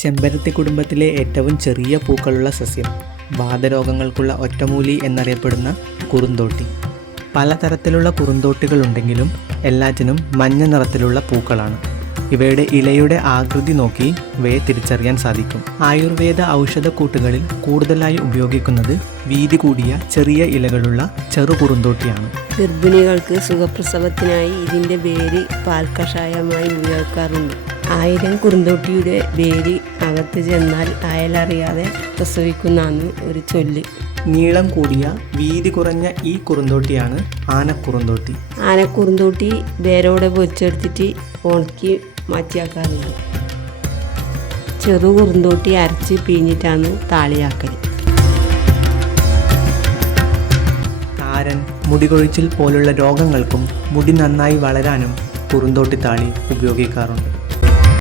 ചെമ്പരത്തി കുടുംബത്തിലെ ഏറ്റവും ചെറിയ പൂക്കളുള്ള സസ്യം വാതരോഗങ്ങൾക്കുള്ള ഒറ്റമൂലി എന്നറിയപ്പെടുന്ന കുറുന്തോട്ടി. പലതരത്തിലുള്ള കുറുന്തോട്ടികളുണ്ടെങ്കിലും എല്ലാറ്റിനും മഞ്ഞ നിറത്തിലുള്ള പൂക്കളാണ്. ഇവയുടെ ഇലയുടെ ആകൃതി നോക്കി ഇവയെ തിരിച്ചറിയാൻ സാധിക്കും. ആയുർവേദ ഔഷധക്കൂട്ടുകളിൽ കൂടുതലായി ഉപയോഗിക്കുന്നത് വീതി കൂടിയ ചെറിയ ഇലകളുള്ള ചെറു കുറുന്തോട്ടിയാണ്. ഗർഭിണികൾക്ക് സുഖപ്രസവത്തിനായി ഇതിന്റെ വേര് പാൽക്കഷായമായി ഉപയോഗിക്കാറുണ്ട്. ആയിരം കുറുന്തോട്ടിയുടെ വേര് അകത്ത് ചെന്നാൽ അയലറിയാതെ പ്രസവിക്കുന്നാണ് ഒരു ചൊല്ല്. നീളം കൂടിയ വീതി കുറഞ്ഞ ഈ കുറുന്തോട്ടിയാണ് ആനക്കുറുന്തോട്ടി. ആനക്കുറുന്തോട്ടി വേരോടെ പൊരിച്ചെടുത്തിട്ട് ഉണക്കി മാറ്റിയാക്കാറുണ്ട്. ചെറു കുറുന്തോട്ടി അരച്ച് പിഴിഞ്ഞിട്ടാണ് താളിയാക്കൽ താരൻ മുടികൊഴിച്ചിൽ പോലുള്ള രോഗങ്ങൾക്കും മുടി നന്നായി വളരാനും കുറുന്തോട്ടി താളി ഉപയോഗിക്കാറുണ്ട്.